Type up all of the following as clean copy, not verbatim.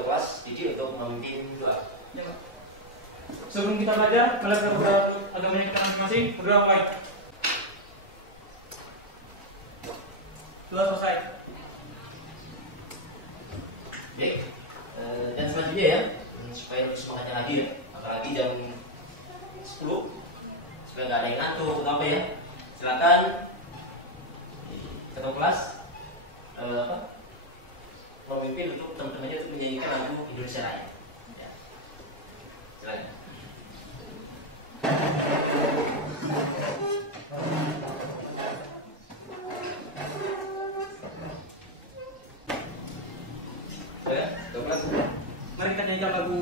satu kelas Didi untuk memimpin doa. Ya, Pak. Sebelum kita belajar, melihat beberapa agama kita masing-masing, berdoa mulai. Doa selesai. Baik, dan selanjutnya ya, supaya lebih semangatnya lagi ya, apalagi jam 10, supaya nggak ada yang ngantuk atau apa ya, silakan satu kelas memimpin untuk teman-temannya untuk menyanyikan lagu Indonesia Raya. Ya. Silakan. Mari kita nyanyikan lagu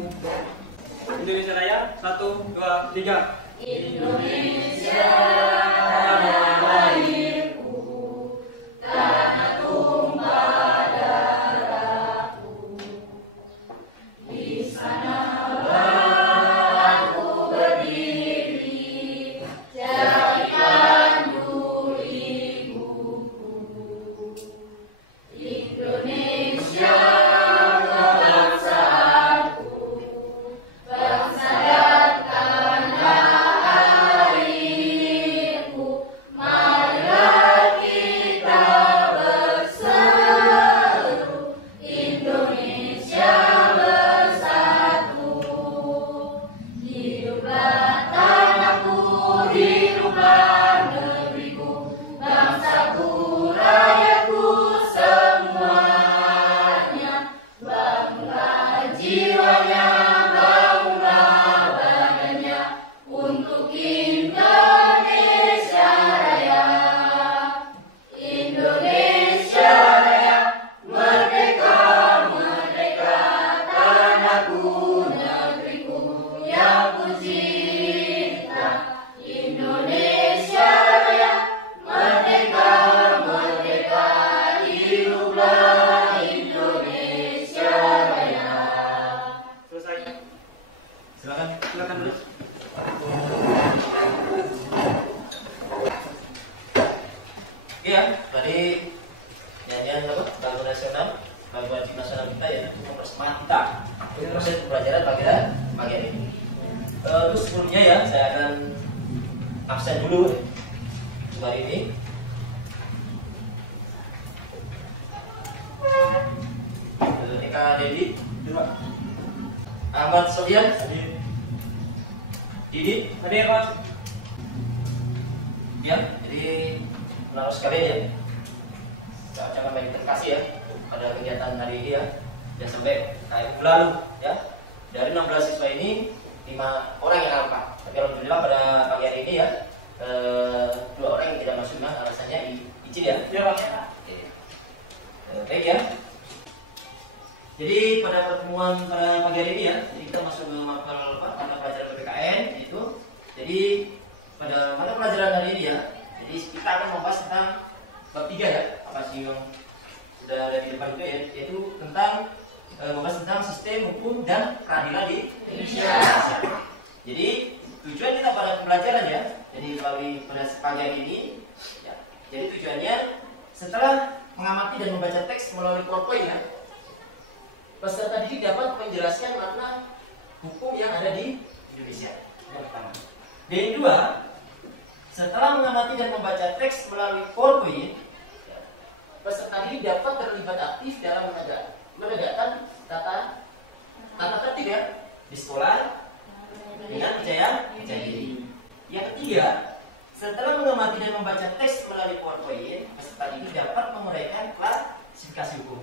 Indonesia Raya. 1, 2, 3. Indonesia tanah lahirku, tanah tumpah darahku. Di sanalah aku berdiri, jadikan dulu ibuku. Indonesia sebelumnya ya, saya akan absen dulu untuk hari ini. Eka Dedi, Ahmad Sofian, Didi, Hadir, Pak. Ya, jadi menaruh sekali ya. Saya ucapkan banyak terima kasih ya pada kegiatan hari ini ya. Dan sampai kayak lalu ya. Dari 16 siswa ini 5 orang yang alpa. Tapi alhamdulillah pada pagi hari ini ya 2 orang yang tidak masuk, nah alasannya izin ya. Ya, Pak. Baik ya. Jadi pada pertemuan pada pagi hari ini ya, jadi kita masuk ke mata pelajaran PPKN itu. Jadi pada mata pelajaran hari ini ya, jadi kita akan membahas tentang bab 3 ya, apa sih yang sudah ada di depan itu ya, yaitu tentang membahas tentang sistem hukum dan peradilan di Indonesia. Jadi tujuan kita pada pembelajaran ya, jadi melalui pada pagi hari ini ya, jadi tujuannya setelah mengamati dan membaca teks melalui PowerPoint ya, peserta didik dapat menjelaskan makna hukum yang ada di Indonesia. Yang pertama. Dan yang kedua, setelah mengamati dan membaca teks melalui PowerPoint, peserta didik dapat terlibat aktif dalam menegakkan tata tertib ya di sekolah dengan percaya diri. Yang ketiga, setelah mengamati dan membaca teks melalui PowerPoint, peserta didik dapat menguraikan klasifikasi hukum.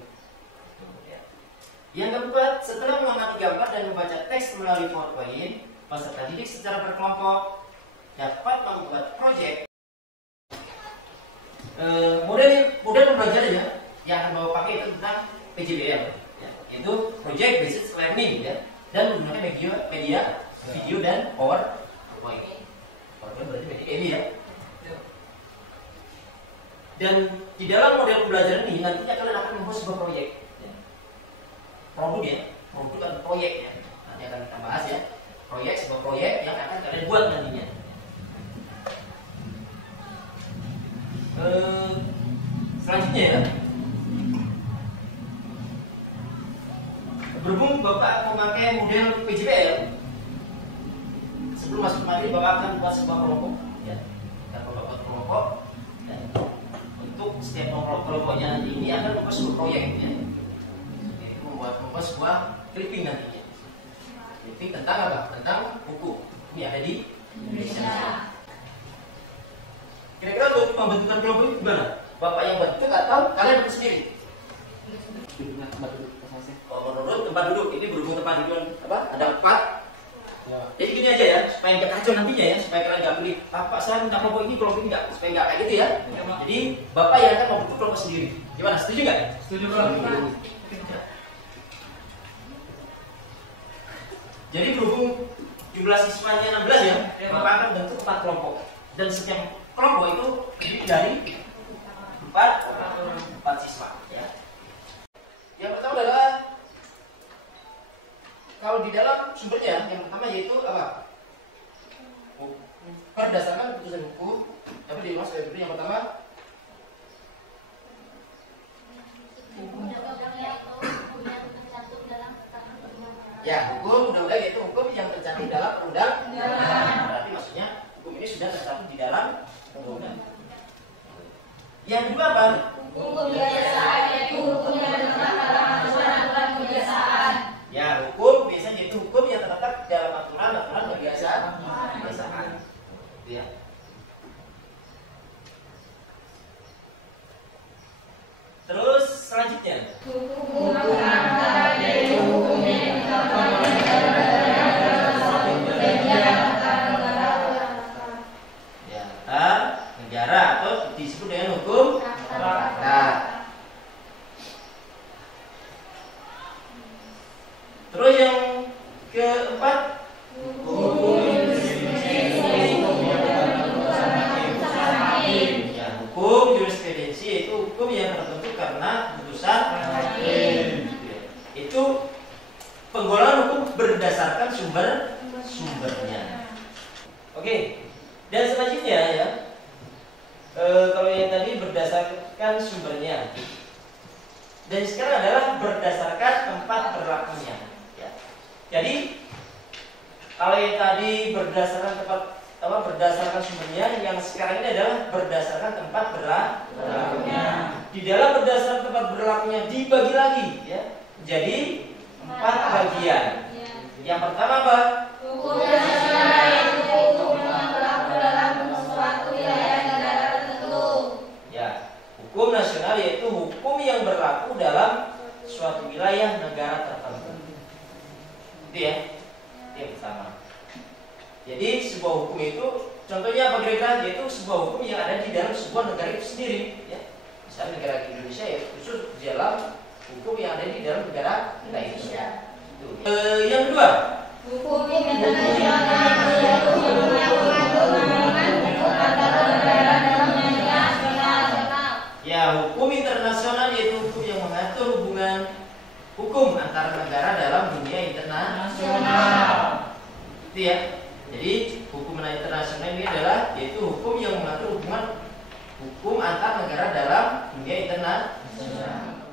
Yang keempat, setelah mengamati gambar dan membaca teks melalui PowerPoint, peserta didik secara berkelompok dapat membuat proyek. Model pembelajarannya yang akan bawa pakai itu tentang PJBL, ya, yaitu Project Based Learning ya, dan menggunakan media video dan PowerPoint. PowerPoint berarti media ini ya. Dan di dalam model pembelajaran ini nantinya kalian akan membuat sebuah proyek. Produk kan proyek ya. Nanti akan kita bahas ya. Sebuah proyek yang akan kalian buat nantinya. Selanjutnya ya. berhubung Bapak memakai model PJPL, sebelum masuk kemari Bapak akan buat sebuah kelompok, ya. Kita buat kelompok. Ya. Untuk setiap kelompoknya ini akan membuat sebuah proyek, ya. Jadi membuat sebuah clipping nantinya. Clipping tentang apa? Tentang buku yang ada di Indonesia. Kira-kira untuk pembentukan kelompok itu gimana? Bapak yang bentuk atau kalian bentuk sendiri? Oh, menurut tempat duduk. Ini berhubung tempat duduk apa? Ada 4. Ya. Jadi gini aja ya, supaya nggak kacau nantinya ya, supaya kalian nggak pilih Pak saya minta kelompok ini nggak, supaya nggak kayak gitu ya. Jadi Bapak yang akan membentuk kelompok sendiri. Gimana? Setuju nggak? Setuju Pak. Jadi berhubung jumlah siswanya 16 ya, Bapak akan bentuk 4 kelompok. Dan setiap kelompok itu terdiri dari 4 siswa ya. Yang pertama adalah kalau di dalam sumbernya yang pertama yaitu apa? Berdasarkan keputusan hukum. Tapi di mas yang pertama ya, hukum undang-undang yaitu hukum yang tercantum dalam perundang-undangan. Berarti maksudnya hukum ini sudah tercantum di dalam undang-undang. Yang kedua apa? Hukum kebiasaan, yaitu hukum yang terdapat dalam aturan kebiasaan. Ya, hukum biasanya itu hukum yang terdapat dalam aturan kebiasaan. Ya. Terus selanjutnya Hukum anggaran, yaitu hukum yang terdapat negara atau disebut dengan hukum akta. Terus yang keempat hukum ya, hukum jurisprudensi itu hukum yang terbentuk karena putusan hakim. Itu penggolongan hukum berdasarkan sumbernya. Oke. Dan selanjutnya ya, kalau yang tadi berdasarkan sumbernya, dan sekarang adalah berdasarkan tempat berlakunya. Ya. Jadi kalau yang tadi berdasarkan berdasarkan sumbernya, yang sekarang ini adalah berdasarkan tempat berlakunya. Di dalam berdasarkan tempat berlakunya dibagi lagi, ya, jadi 4 bagian. Yang pertama apa? Hukum nasional, yaitu hukum yang berlaku dalam suatu wilayah negara tertentu. Ya, hukum nasional yaitu hukum yang berlaku dalam suatu wilayah negara tertentu. Itu ya, itu yang pertama. Jadi sebuah hukum itu, contohnya apa kira-kira? Yaitu sebuah hukum yang ada di dalam sebuah negara itu sendiri. Ya, misalnya negara Indonesia ya khusus di dalam hukum yang ada di dalam negara Indonesia. Yang kedua, hukum internasional, yaitu hukum yang mengatur hubungan hukum antara negara dalam dunia nasional. Ya, hukum internasional yaitu hukum yang mengatur hubungan hukum antara negara dalam dunia internasional. Itu ya. Jadi hukum internasional ini adalah yaitu hukum yang mengatur hubungan hukum antar negara dalam dunia internasional.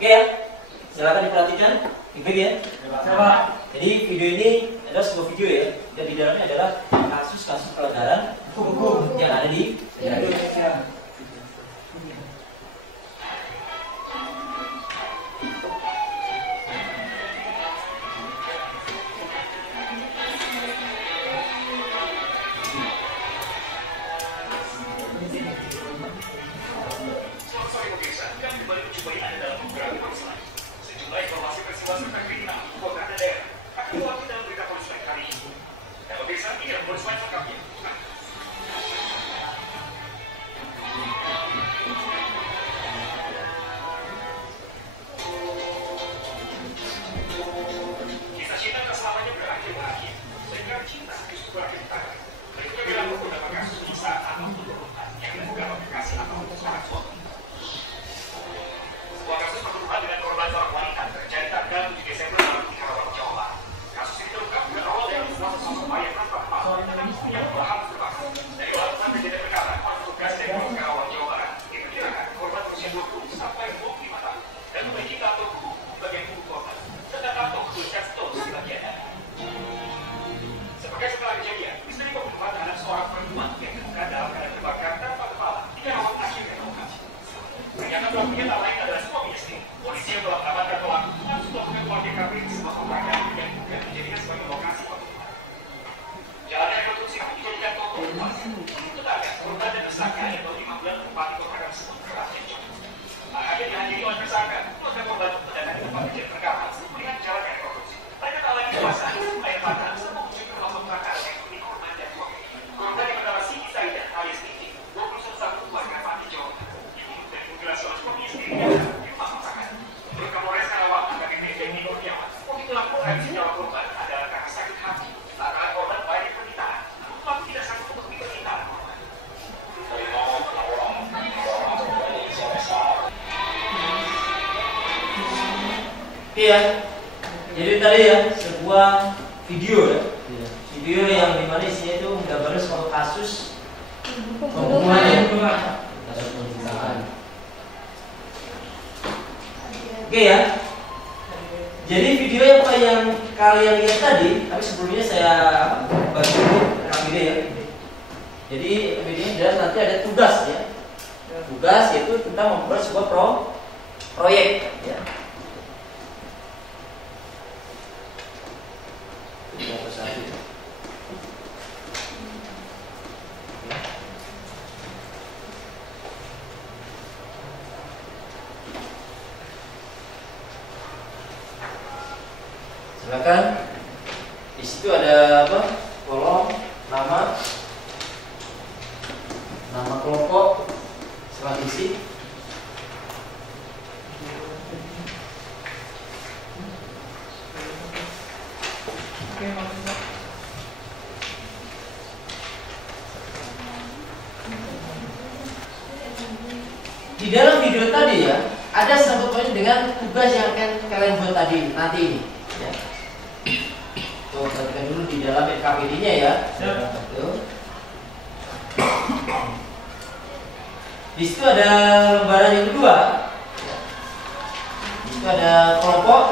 Oke ya, silakan diperhatikan, ikut ya. Jadi video ini adalah sebuah video ya, dan di dalamnya adalah kasus-kasus pelanggaran hukum yang ada di Indonesia. kejadian perkara, petugas Teknologi Karawang, Jawa Barat diperkirakan korban berusia 20 sampai 25 tahun dan memiliki tato kuku di bagian tubuh korban serta tato tulisan Stones di bagiannya. Sebagai setelah kejadian, misteri pembunuhan terhadap seorang perempuan yang ditemukan dalam keadaan terbakar tanpa kepala di Karawang akhirnya terungkap. Ternyata pelakunya tak lain adalah suami istri. Polisi yang telah mengamankan pelaku langsung melakukan olah TKP di sebuah kontrakan yang kemudian dijadikan sebagai lokasi pembunuhan. Jalannya rekonstruksi dijadikan contoh luas. Tetangga, korban dan tersangka yang baru 5 bulan menempati kontrakan tersebut kerap cekcok. Akhirnya dihadiri oleh tersangka, keluarga korban mendatangi tempat kejadian perkara melihat jalannya rekonstruksi. Mereka tak lagi kuasa, air mata, serta menuju ke rumah kontrakan yang dihuni korban dan suami. Korban yang bernama Siti Saidah alias Titi, 21 tahun, warga Pati, Jawa Barat. Dan mutilasi oleh suami istri di rumah kontrakan. Menurut Kapolres Karawang, AKBP Denny Nurdiawan, motif melakukan senyawa korban adalah karena sakit hati. Lantaran korban banyak permintaan, namun pelaku tidak sanggup memenuhi permintaan korban. Iya, jadi tadi ya sebuah video ya, video yang dimana isinya itu menggambarkan sebuah kasus pembunuhan, kasus pembunuhan. Oke ya, jadi video yang kalian lihat tadi, tapi sebelumnya saya bagi dulu rekam video ya. Jadi videonya adalah nanti ada tugas ya, tugas yaitu tentang membuat sebuah proyek ya. Silakan. Di situ ada apa? Kolom nama kelompok setelah isi. Oke, maksudnya. Di dalam video tadi ya, ada sangkut pautnya dengan tugas yang akan kalian buat tadi nanti ini. Ya. Tuh, perhatikan dulu di dalam KPD-nya ya. Tuh. Di situ ada lembaran yang kedua. Di situ ada kelompok.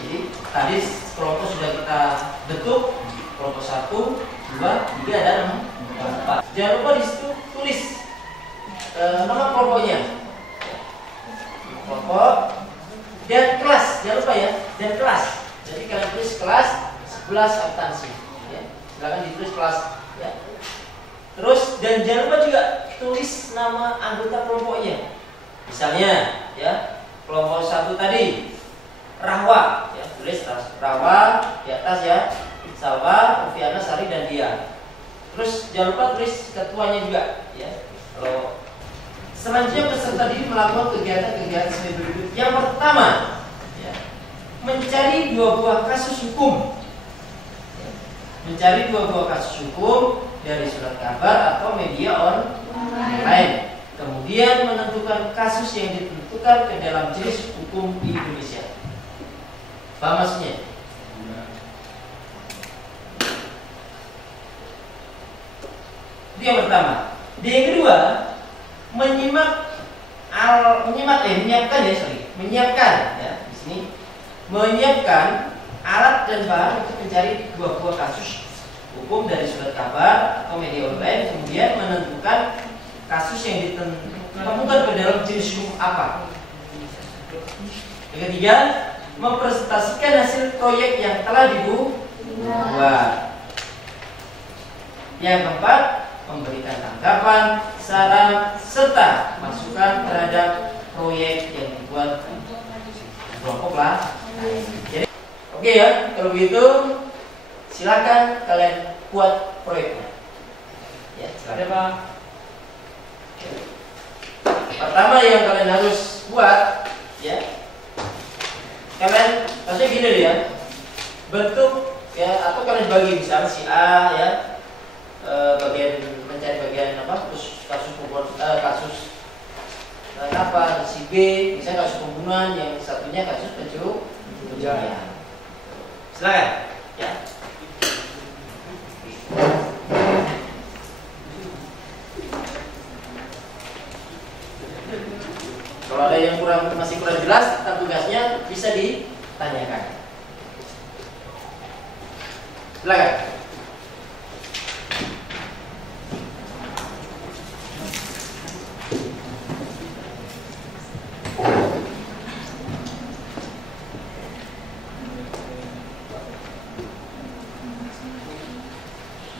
Jadi tadi kelompok sudah kita bentuk. Kelompok 1, 2, 3 dan 4. Jangan lupa di situ tulis nama kelompoknya. Kelompok dan kelas. Jangan lupa ya, dan kelas. Jadi kalian tulis kelas 11 akuntansi. Ya. Silakan ditulis kelas. Ya. Terus dan jangan lupa juga tulis nama anggota kelompoknya. Misalnya, ya kelompok 1 tadi Rahwa, ya tulis Rahwa di atas ya. Salwa, Ufiana, Sari dan Dia. Terus jangan lupa tulis ketuanya juga, ya. Kalau selanjutnya peserta didik melakukan kegiatan-kegiatan sebagai berikut. Yang pertama, ya, mencari 2 buah kasus hukum. Ya. Mencari 2 buah kasus hukum dari surat kabar atau media online. Kemudian menentukan kasus yang ditentukan ke dalam jenis hukum di Indonesia. Paham maksudnya? Itu yang pertama. Yang kedua, menyiapkan ya di sini, menyiapkan alat dan bahan untuk mencari 2 buah kasus hukum dari surat kabar atau media online, kemudian menentukan kasus yang ditemukan ke dalam jenis hukum apa. Yang ketiga, mempresentasikan hasil proyek yang telah dibuat. Yang keempat, memberikan tanggapan, saran, serta masukan terhadap proyek yang dibuat kelompok lah. Jadi, oke ya, kalau begitu silakan kalian buat proyeknya. Ya, silakan Pak. Pertama yang kalian harus buat, ya, kalian maksudnya gini deh ya, bentuk ya, atau kalian bagi misalnya si A ya. Mencari bagian apa kasus kasus apa si B misalnya kasus pembunuhan, yang satunya kasus pencurian. Silakan ya. Kalau ada yang masih kurang jelas tentang tugasnya bisa ditanyakan. Silakan.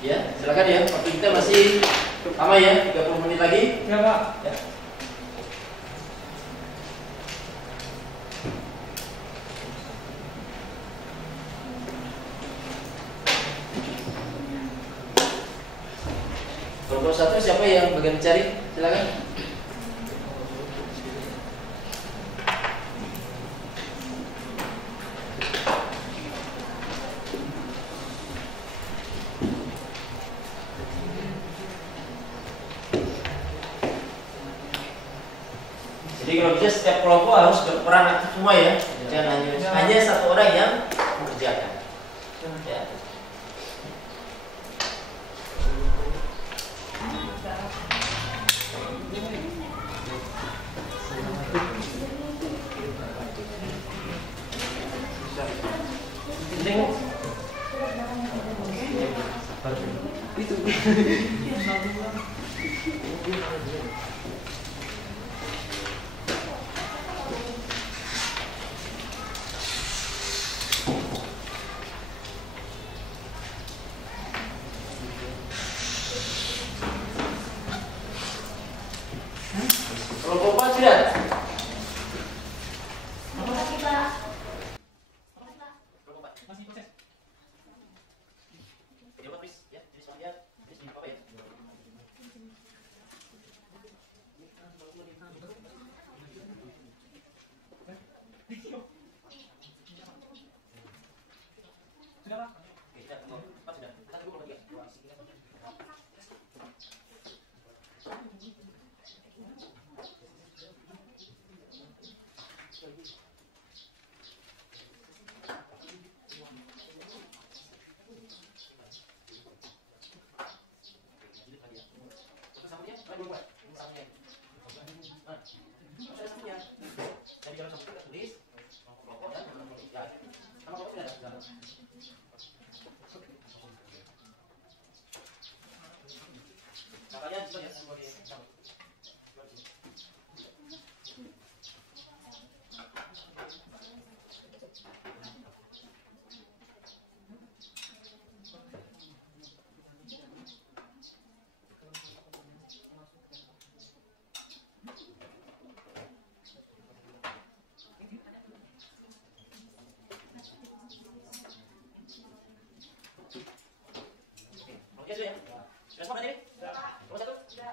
Ya, silakan ya. Waktu kita masih lama ya, 30 menit lagi. Ya, Pak. Ya. Kelompok 1 siapa yang bagian mencari? Silakan. Jadi kalau bisa setiap kelompok harus berperan aktif semua ya, jangan hanya satu orang yang mengerjakan. Ya. Kelompok 4 sudah? Makasih, Pak. Kelompok 4. Masih proses. Jawab please ya, jadi soalnya ini apa ya? Sudah, Pak. Oke, sudah. Empat sudah.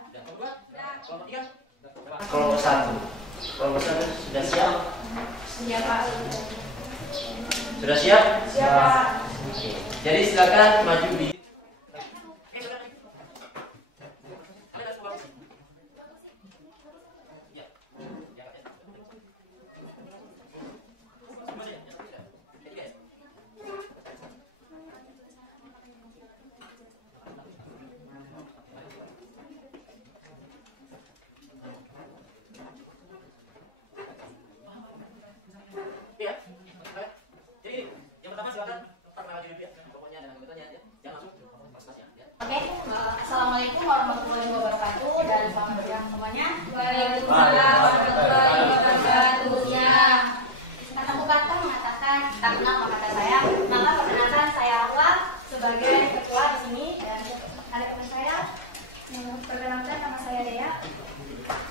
Kita tunggu lagi. Kelompok 1. Kelompok 1 sudah siap? Siap, Pak. Sudah siap? Siap, Pak. Oke. Jadi silakan maju di ya. Jadi yang pertama silakan perkenalkan diri ya. Pokoknya dan anggotanya ya. Jangan langsung pas-pasnya ya. Oke, Assalamualaikum warahmatullahi wabarakatuh dan selamat siang semuanya. Waalaikumsalam warahmatullahi wabarakatuh. Ya, kata pepatah mengatakan tak kenal maka kata saya. Maka perkenalkan saya Hawa sebagai ketua di sini dan ada teman saya. Perkenalkan nama saya Dea.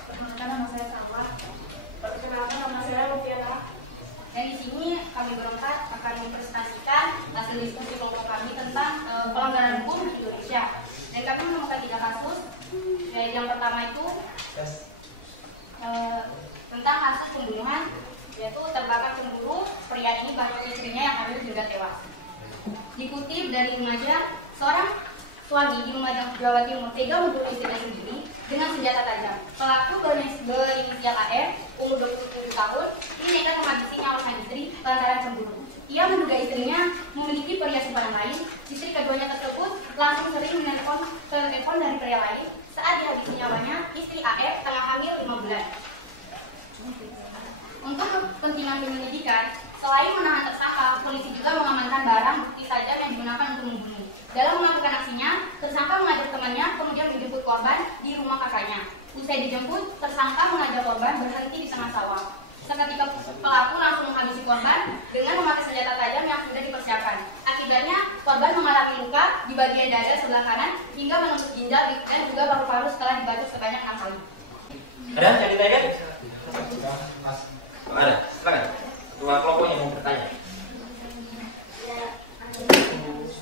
Perkenalkan nama saya Sawa. Perkenalkan nama saya Lufiana. Dan di sini kami berempat akan mempresentasikan hasil diskusi kelompok kami tentang pelanggaran hukum di Indonesia. Dan kami menemukan 3 kasus. Yang pertama itu tentang kasus pembunuhan, yaitu terbakar cemburu pria ini bahwa istrinya yang hamil juga tewas. Dikutip dari Lumajang, seorang suami di Lumajang, Jawa Timur tega membunuh istrinya sendiri dengan senjata tajam. Pelaku berinisial AR, umur 27 tahun, ini nekat menghabisi nyawa sang istri lantaran cemburu. Ia menduga istrinya memiliki pria simpanan lain. Istri keduanya tersebut langsung sering menelpon telepon dari pria lain. Saat dihabisi nyawanya, istri AR tengah hamil 5 bulan. dengan penyelidikan, selain menahan tersangka, polisi juga mengamankan barang bukti tajam yang digunakan untuk membunuh. Dalam melakukan aksinya, tersangka mengajak temannya kemudian menjemput korban di rumah kakaknya. Usai dijemput, tersangka mengajak korban berhenti di tengah sawah. Seketika pelaku langsung menghabisi korban dengan memakai senjata tajam yang sudah dipersiapkan. Akibatnya, korban mengalami luka di bagian dada sebelah kanan hingga menembus ginjal dan juga paru-paru setelah dibacok sebanyak 6 kali. Ada yang ditanya? Ada, silakan. Dua kelompok yang mau bertanya.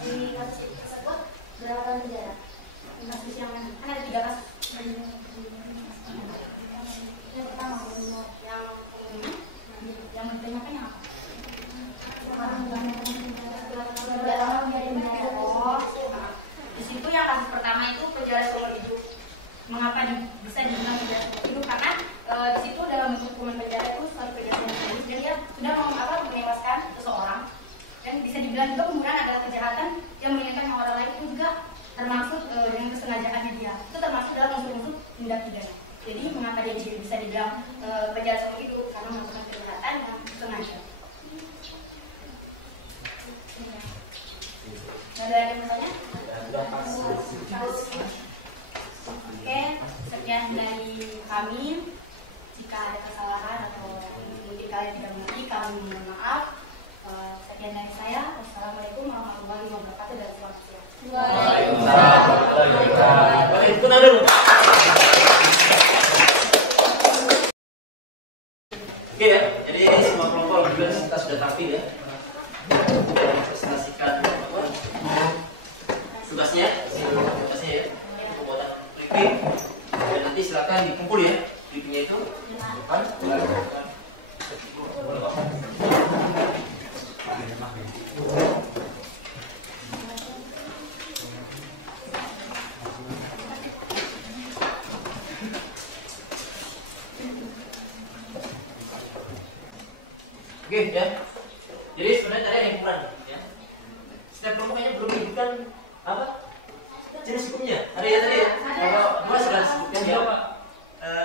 Di kasus tersebut berapa tahun penjara? Kasus yang mana? Kan ada 3 kasus. Yang pertama, yang bertanya apa? Di situ yang kasus pertama itu penjara seumur hidup. Mengapa bisa dibilang penjara seumur hidup? Karena di situ dalam bentuk hukuman penjara itu suatu penjara seumur hidup dan dia sudah menewaskan seseorang. Dan bisa dibilang juga pembunuhan adalah kejahatan yang menginginkan orang lain, itu juga termasuk dengan kesengajaannya dia. Itu termasuk dalam unsur-unsur tindak pidana. Jadi mengapa dia bisa dibilang penjara seumur hidup? Karena melakukan kejahatan yang sengaja. Ada yang bertanya? Oke, sekian dari kami. Jika ada kesalahan atau mungkin kalian tidak mengerti, kami mohon maaf. Sekian dari saya. Wassalamualaikum warahmatullahi wabarakatuh dan selamat siang. Waalaikumsalam. Oke ya, jadi semua kelompok juga kita sudah tampil ya. Presentasikan tugasnya ya, pembuatan briefing. Dan nanti silakan dikumpul ya, briefingnya itu depan. Oke ya, jadi sebenarnya tadi ada yang kurang ya. Setiap kelompoknya belum menyebutkan apa jenis hukumnya. Ada ya tadi ya. Kalau dua sudah disebutkan ya.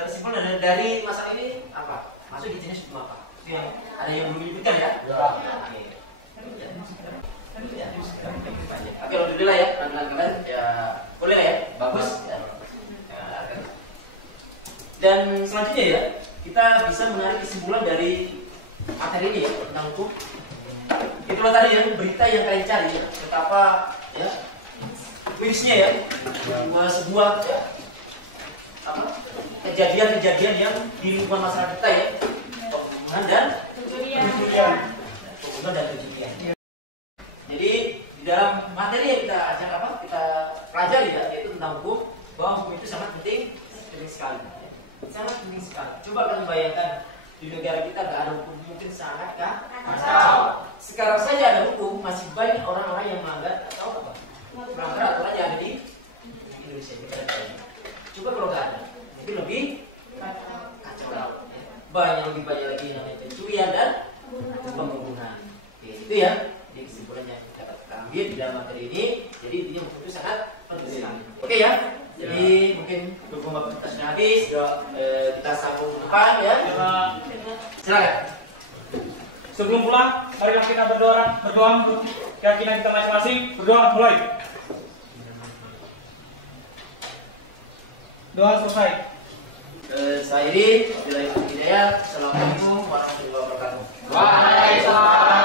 Kesimpulan dari masalah ini apa? Masuk di jenis hukum apa? Itu yang ada yang belum menyebutkan ya. Oke. Oke, alhamdulillah ya, teman-teman ya, boleh lah ya, bagus. Ya. Dan selanjutnya ya, kita bisa menarik kesimpulan dari materi ini ya, tentang hukum. Itulah tadi ya, berita yang kalian cari ya, betapa ya wirisnya ya, sebuah ya, apa kejadian-kejadian yang di lingkungan masyarakat kita ya, pembunuhan dan pencurian. Jadi di dalam materi yang kita ajar apa, kita pelajari ya, yaitu tentang hukum, bahwa hukum itu sangat penting sekali, sangat penting sekali. Coba kalian bayangkan di negara kita nggak ada hukum, mungkin sangat kacau. Sekarang saja ada hukum, masih banyak orang-orang yang melanggar atau apa, melanggar aturan yang ada di Indonesia. Coba kalau nggak ada, mungkin lebih kacau. Banyak lebih banyak lagi yang namanya pencurian dan pembunuhan. Itu ya. Jadi kesimpulan yang kita ambil di dalam materi ini, jadi intinya hukum itu sangat penting sekali. Oke ya, jadi mungkin berhubung waktu kita sudah habis, kita sambung depan ya. Silakan. Sebelum pulang, marilah kita berdoa untuk keyakinan kita masing-masing. Berdoa mulai. Doa selesai. Saya Iri, Assalamualaikum warahmatullahi wabarakatuh. Waalaikumsalam.